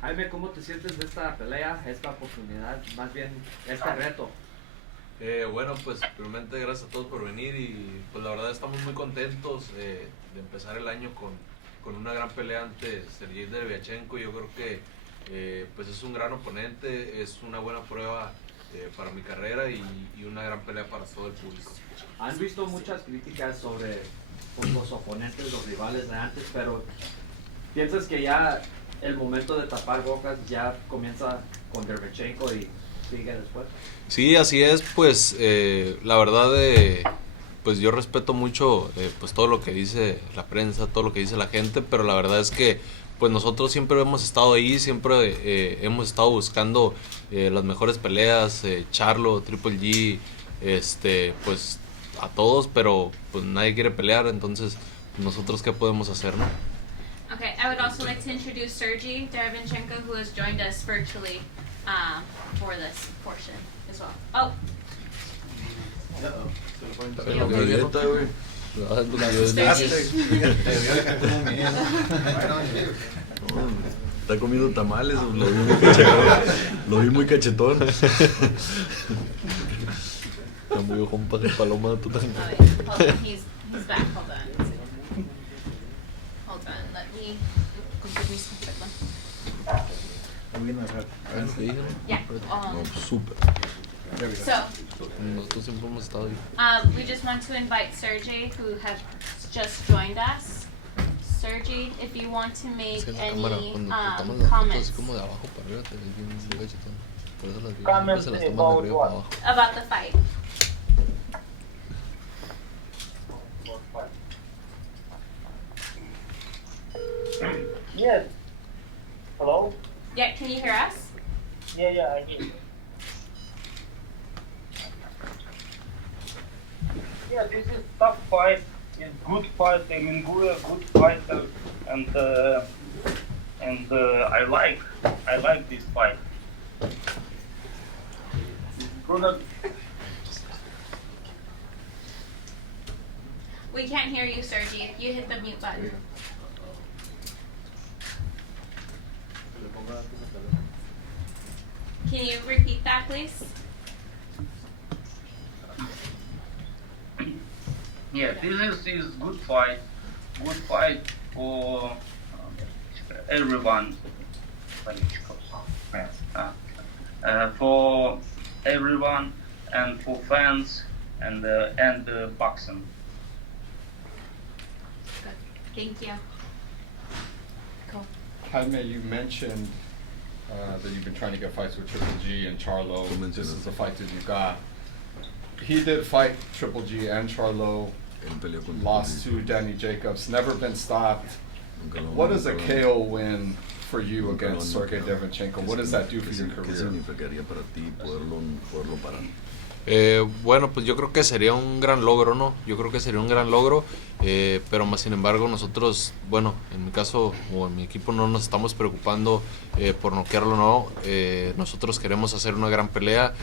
Jaime, ¿cómo te sientes de esta pelea, esta oportunidad, más bien este reto? Bueno, pues primeramente gracias a todos por venir y pues la verdad estamos muy contentos de empezar el año con una gran pelea ante Sergiy Derevyanchenko. Yo creo que pues es un gran oponente, es una buena prueba para mi carrera y una gran pelea para todo el público. Han visto muchas críticas sobre los oponentes, los rivales de antes, pero ¿piensas que ya el momento de tapar bocas ya comienza con Derevyanchenko y sigue después? Sí, así es, pues la verdad pues yo respeto mucho pues todo lo que dice la prensa, todo lo que dice la gente, pero la verdad es que pues nosotros siempre hemos estado ahí, siempre hemos estado buscando las mejores peleas, Charlo, Triple G, pues a todos, pero pues nadie quiere pelear, entonces nosotros qué podemos hacer, ¿no? Okay, I would also like to introduce Sergiy Derevyanchenko, who has joined us virtually for this portion as well. Oh. Está comiendo tamales, lo vi muy cachetón. Lo vi muy cachetón. Está muy ojón para paloma, tú también. Hold on, he's back. Hold on. Hold on. Let me give me some quick one. Yeah. No, súper. So, Nosotros siempre hemos estado ahí. we just want to invite Sergiy, who has just joined us. Sergiy, if you want to make any comments como de abajo para arriba, te ves bien cachetón. Por eso las Comments se las toman de arriba para abajo. about the fight. Yes. Hello? Yeah, can you hear us? Yeah, I hear you. Yeah, this is tough fight. It's good fight. Munguia, good fighter, and I like this fight. Good. We can't hear you, Sergiy. You hit the mute button. Can you repeat that, please? Yeah, this is good fight. Good fight for everyone. For everyone and for fans and boxing. Good. Thank you. Cool. Jaime, you mentioned that you've been trying to get fights with Triple G and Charlo. This is the fight that you got. He did fight Triple G and Charlo, lost to Danny Jacobs, never been stopped. What is a KO win for you against Sergiy Derevyanchenko? What does that do for your career? Bueno, pues yo creo que sería un gran logro, ¿no? Yo creo que sería un gran logro, pero más sin embargo nosotros, bueno, en mi caso o en mi equipo no nos estamos preocupando por noquearlo, no. Nosotros queremos hacer una gran pelea,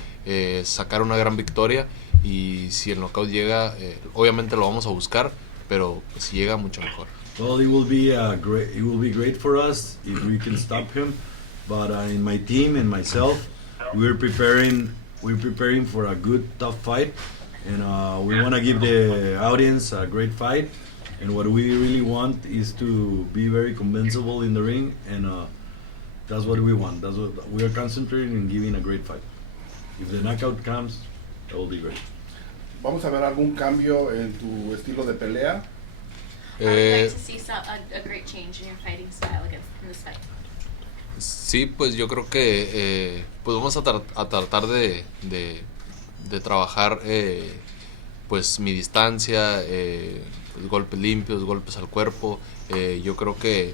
sacar una gran victoria y si el knockout llega, obviamente lo vamos a buscar, pero si llega mucho mejor. Well, it will be great for us if we can stop him. But in my team and myself, we're preparing for a good, tough fight, and we want to give the audience a great fight. And what we really want is to be very convincible in the ring, and that's what we want. That's what we are concentrating in, giving a great fight. If the knockout comes, that will be great. ¿Vamos a ver algún cambio en tu estilo de pelea? I would like to see a great change in your fighting style in this fight. Sí, pues yo creo que pues vamos a tratar de trabajar pues mi distancia, pues, golpes limpios, golpes al cuerpo. Yo creo que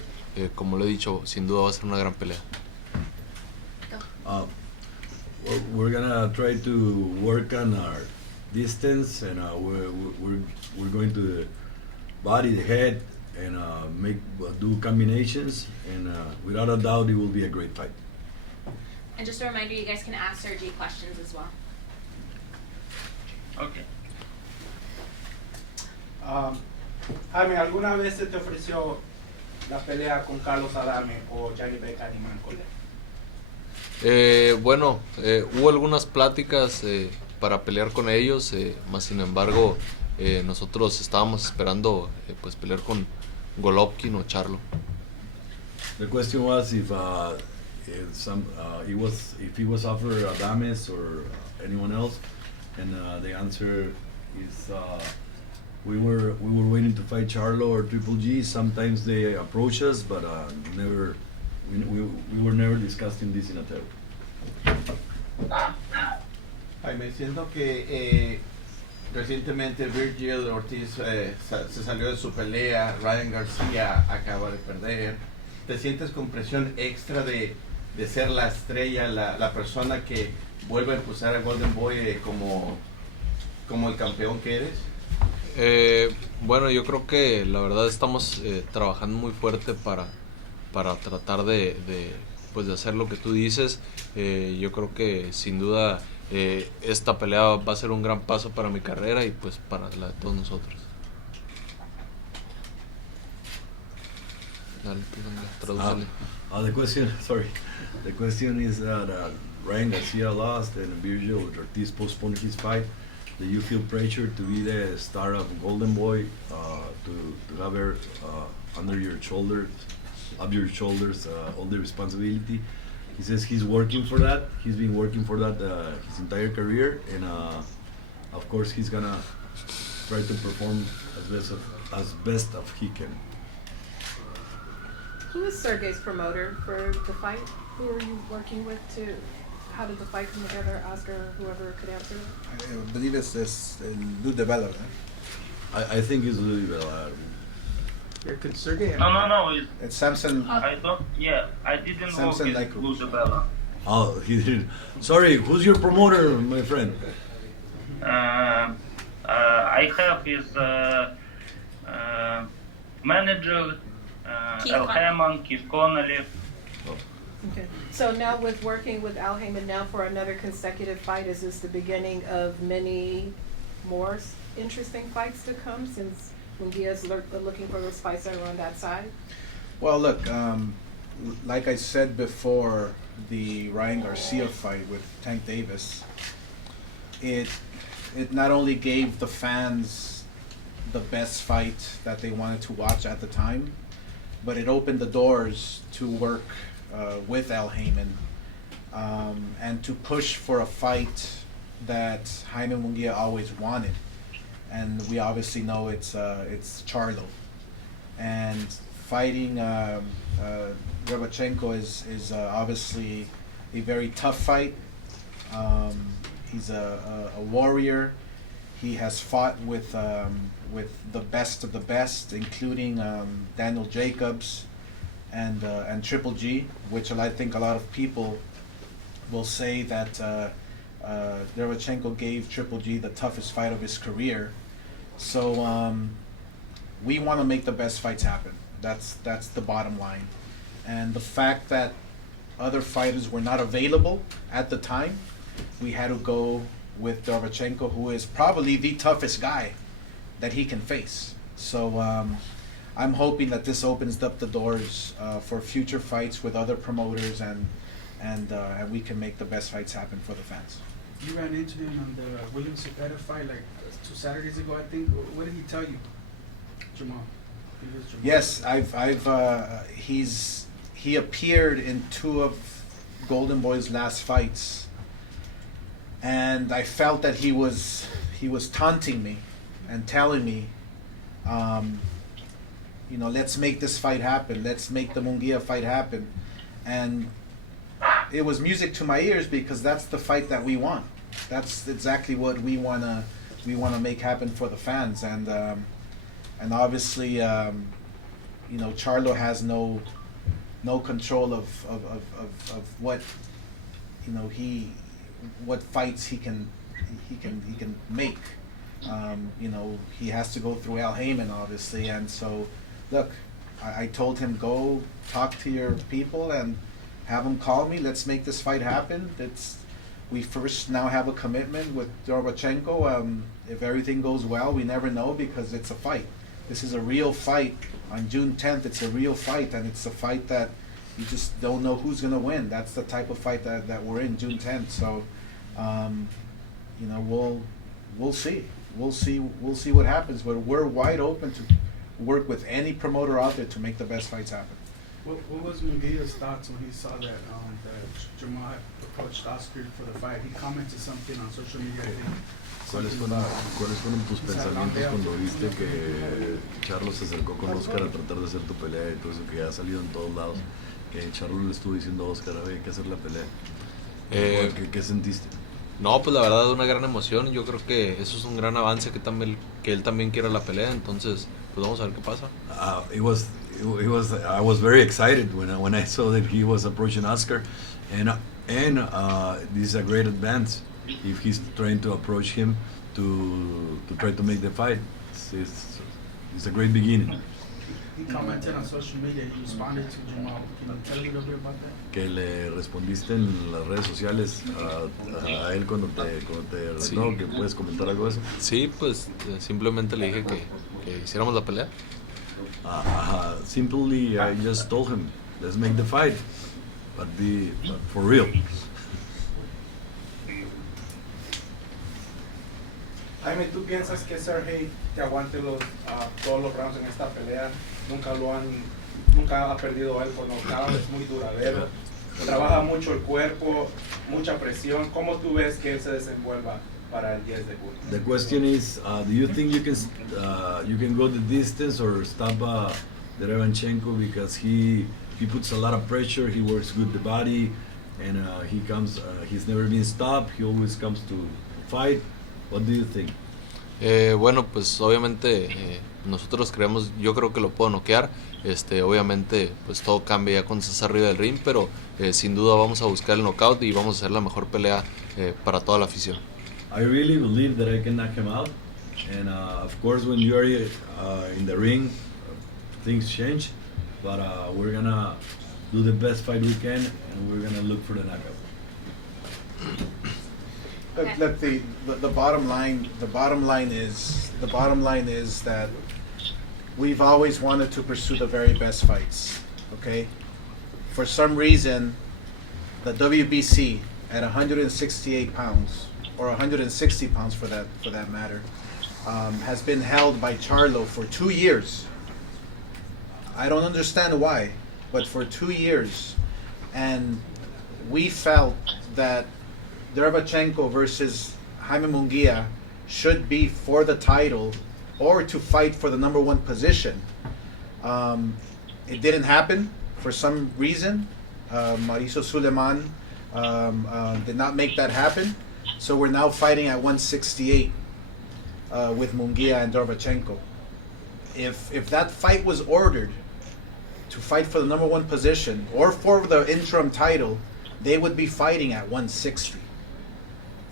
como lo he dicho, sin duda va a ser una gran pelea. We're gonna try to work on our distance, and we're going to body, the head, and do combinations, and without a doubt it will be a great fight. And just a reminder, you guys can ask Sergiy questions as well. Okay. Jaime, ¿alguna vez se te ofreció la pelea con Carlos Adame o Jaime Munguia? Bueno, hubo algunas pláticas para pelear con ellos, más sin embargo nosotros estábamos esperando pues pelear con Golovkin o Charlo. The question was if he was offered Adames or anyone else, and the answer is we were waiting to fight Charlo or Triple G. Sometimes they approach us, but never. We were never discussing this in a table. Jaime, siento que recientemente Virgil Ortiz se salió de su pelea, Ryan García acaba de perder. ¿Te sientes con presión extra de ser la estrella, la persona que vuelve a impulsar a Golden Boy como el campeón que eres? Bueno, yo creo que la verdad estamos trabajando muy fuerte para tratar de hacer lo que tú dices. Yo creo que sin duda esta pelea va a ser un gran paso para mi carrera y pues para la de todos nosotros. Dale, tradúcele. The question is that Ryan Garcia lost and Virgil Ortiz postponed his fight. Do you feel pressure to be the star of Golden Boy, to have her under your shoulders, all the responsibility? He says he's working for that. He's been working for that his entire career, and of course he's gonna try to perform as best of he can. Who is Sergey's promoter for the fight? Who are you working with to? How did the fight come together? Oscar, whoever could answer. I believe it's Lou DeBella, right? I think it's Louis Bella. Could Sergey? No. It's Samson. I don't. Yeah, I didn't know Samson it's Lyko. Luzabella. Oh, he did. Sorry, who's your promoter, my friend? I have his manager, Keith Al Hammond, Keith Connolly. Okay. So now with working with Al Haymon now for another consecutive fight, is this the beginning of many more interesting fights to come since Munguia's looking for those fights that are on that side? Well, look, like I said before, the Ryan Garcia fight with Tank Davis, it not only gave the fans the best fight that they wanted to watch at the time, but it opened the doors to work with Al Haymon and to push for a fight that Jaime Munguia always wanted, and we obviously know it's Charlo, and fighting Derevyanchenko is obviously a very tough fight. He's a warrior. He has fought with the best of the best, including Daniel Jacobs and Triple G, which I think a lot of people will say that Derevyanchenko gave Triple G the toughest fight of his career. So we want to make the best fights happen. That's the bottom line. And the fact that other fighters were not available at the time, we had to go with Derevyanchenko, who is probably the toughest guy that he can face. So I'm hoping that this opens up the doors for future fights with other promoters, and we can make the best fights happen for the fans. You ran into him on the William Cepeda fight like 2 Saturdays ago, I think. What did he tell you, Jamal? Yes, he appeared in 2 of Golden Boy's last fights, and I felt that he was taunting me and telling me, let's make this fight happen. Let's make the Munguia fight happen. And it was music to my ears, because that's the fight that we want. That's exactly what we wanna make happen for the fans. And obviously, Charlo has no control of what what fights he can make. He has to go through Al Haymon, obviously, and so look, I told him, go talk to your people and have them call me. Let's make this fight happen. We first now have a commitment with Derevyanchenko. If everything goes well, we never know, because it's a fight. This is a real fight. On June 10th, it's a real fight, and it's a fight that you just don't know who's gonna win. That's the type of fight that we're in, June 10th. So, you know, we'll see. We'll see what happens. But we're wide open to work with any promoter out there to make the best fights happen. What was Munguia's thoughts when he saw that Jamal had approached Oscar for the fight? He commented something on social media, I think. ¿Cuáles fueron tus pensamientos cuando viste que Charlo se acercó con Oscar a tratar de hacer tu pelea y todo eso que ya ha salido en todos lados? Que Charlo le estuvo diciendo a Oscar, hay que hacer la pelea. ¿Qué sentiste? No, pues la verdad una gran emoción. Yo creo que eso es un gran avance que él también quiera la pelea. Entonces, pues vamos a ver qué pasa. I was very excited when I saw that he was approaching Oscar, and this is a great advance if he's trying to approach him to try to make the fight. It's a great beginning. He commented on social media. He responded to Jamal. Can you tell me a little bit about that? Que le respondiste en las redes sociales a él cuando te Sí. retó, que puedes comentar algo de eso. Sí, pues simplemente le dije que hiciéramos la pelea. Simply, I just told him, let's make the fight, but for real. Jaime, ¿tú piensas que Sergiy te aguante todos los rounds en esta pelea? Nunca ha perdido él por nocaut, es muy duradero, trabaja mucho el cuerpo, mucha presión. ¿Cómo tú ves que él se desenvuelva para el 10 de junio? The question is, do you think you can go the distance or stop Derevyanchenko, because he puts a lot of pressure, he works good the body, and he's never been stopped, he always comes to fight. What do you think? Bueno, pues obviamente nosotros creemos, yo creo que lo puedo noquear. Obviamente, pues todo cambia ya cuando estás arriba del ring, pero sin duda vamos a buscar el knockout y vamos a hacer la mejor pelea para toda la afición. I really believe that I can knock him out, and of course when you're in the ring, things change, but we're gonna do the best fight we can, and we're gonna look for the knockout. Look, the bottom line is that we've always wanted to pursue the very best fights. Okay, for some reason, the WBC at 168 pounds or 160 pounds for that matter has been held by Charlo for 2 years. I don't understand why, but for 2 years, and we felt that Derevyanchenko versus Jaime Munguia should be for the title or to fight for the #1 position. It didn't happen for some reason. Mauricio Suleiman did not make that happen. So we're now fighting at 168 with Munguia and Derevyanchenko. If that fight was ordered to fight for the #1 position or for the interim title, they would be fighting at 160.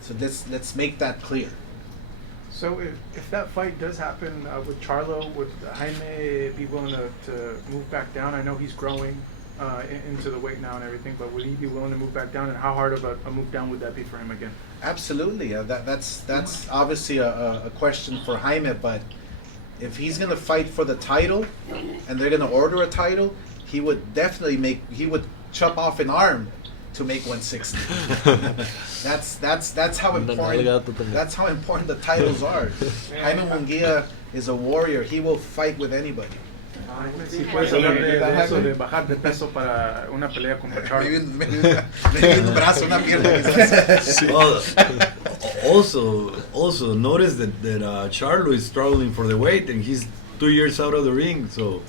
So let's make that clear. So if that fight does happen with Charlo, would Jaime be willing to move back down? I know he's growing into the weight now and everything, but would he be willing to move back down? And how hard of a move down would that be for him again? Absolutely. That's obviously a question for Jaime, but if he's going to fight for the title and they're going to order a title, he would chop off an arm to make 160. That's how important the titles are. Jaime Munguia is a warrior. He will fight with anybody. Si puedes hablar de eso de bajar de peso para una pelea contra Charlo. Maybe un brazo, una pierna quizás. Also notice that Charlo is struggling for the weight, and he's 2 years out of the ring. So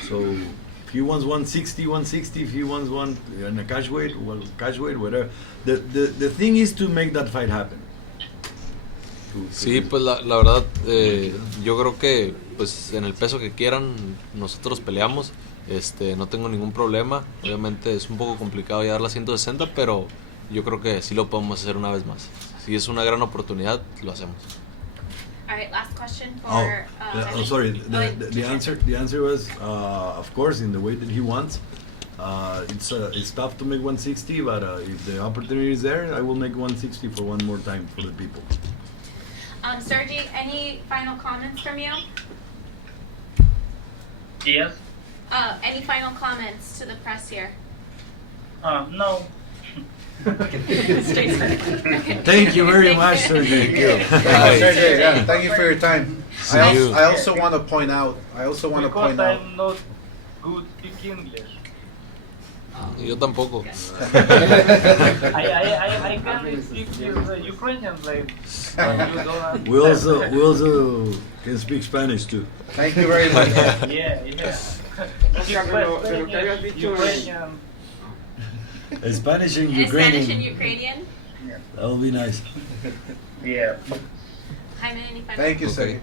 if he wants 160, if he wants one in a catch weight, whatever. The thing is to make that fight happen. Sí, pues la verdad, yo creo que pues en el peso que quieran nosotros peleamos, no tengo ningún problema. Obviamente es un poco complicado llegar a las 160, pero yo creo que sí lo podemos hacer una vez más. Si es una gran oportunidad, lo hacemos. All right, last question for. Sorry. The answer was, of course, in the way that he wants. It's tough to make 160, but if the opportunity is there, I will make 160 for one more time for the people. Sergiy, any final comments from you? Yes. Any final comments to the press here? No. Thank you very much, Sergiy. Thank you, Sergiy. Yeah, thank you for your time. you. I also want to point out. Because I'm not good speak English. Yo tampoco. I can speak Ukrainian like you don't We also can speak Spanish too. Thank you very much. Yeah. Ukrainian. Spanish and Spanish Ukrainian. and Ukrainian? That would be nice. Yeah. Jaime, any final Thank you, Ok. Sergiy.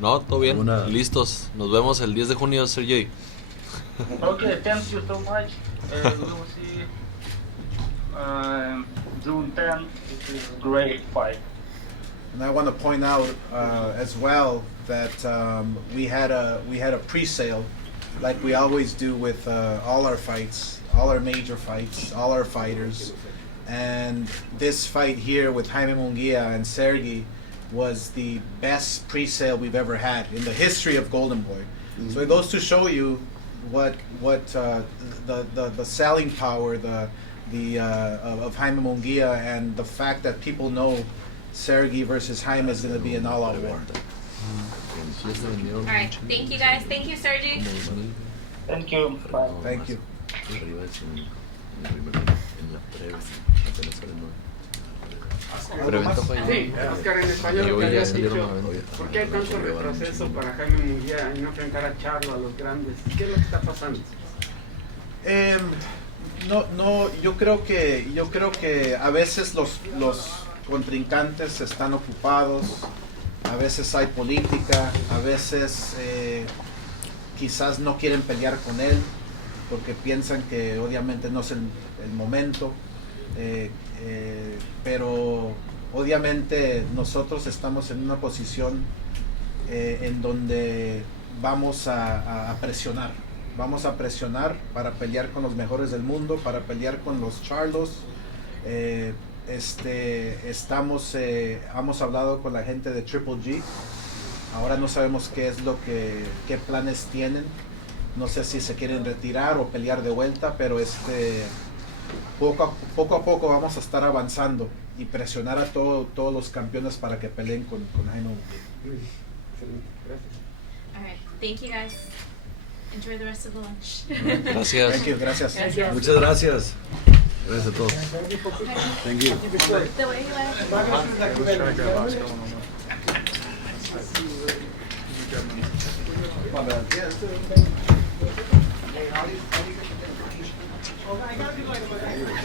No, todo bien. Una- Listos. Nos vemos el 10 de junio, Sergiy. Okay, thank you so much. We will see June 10th. It is a great fight. And I want to point out as well that we had a pre-sale, like we always do with all our fights, all our major fights, all our fighters. And this fight here with Jaime Munguia and Sergiy was the best pre-sale we've ever had in the history of Golden Boy. So it goes to show you what the selling power of Jaime Munguia, and the fact that people know Sergiy versus Jaime is going to be an all-out war. All right. Thank you, guys. Thank you, Sergiy. Thank you. Bye. Thank you. Sí, Oscar, en español lo que habías dicho, ¿por qué hay tanto retroceso para Jaime Munguia y no enfrentar a Charlo, a los grandes? ¿Qué es lo que está pasando? Yo creo que a veces los contrincantes están ocupados, a veces hay política, a veces quizás no quieren pelear con él porque piensan que obviamente no es el momento, pero obviamente nosotros estamos en una posición en donde vamos a presionar. Vamos a presionar para pelear con los mejores del mundo, para pelear con los Charlos. Hemos hablado con la gente de Triple G. Ahora no sabemos qué planes tienen. No sé si se quieren retirar o pelear de vuelta, pero poco a poco vamos a estar avanzando y presionar a todos los campeones para que peleen con Jaime Munguia. All right. Thank you, guys. Enjoy the rest of the lunch. Gracias. Thank you, gracias. Muchas gracias. Gracias a todos. Thank you. The way you like. My bad.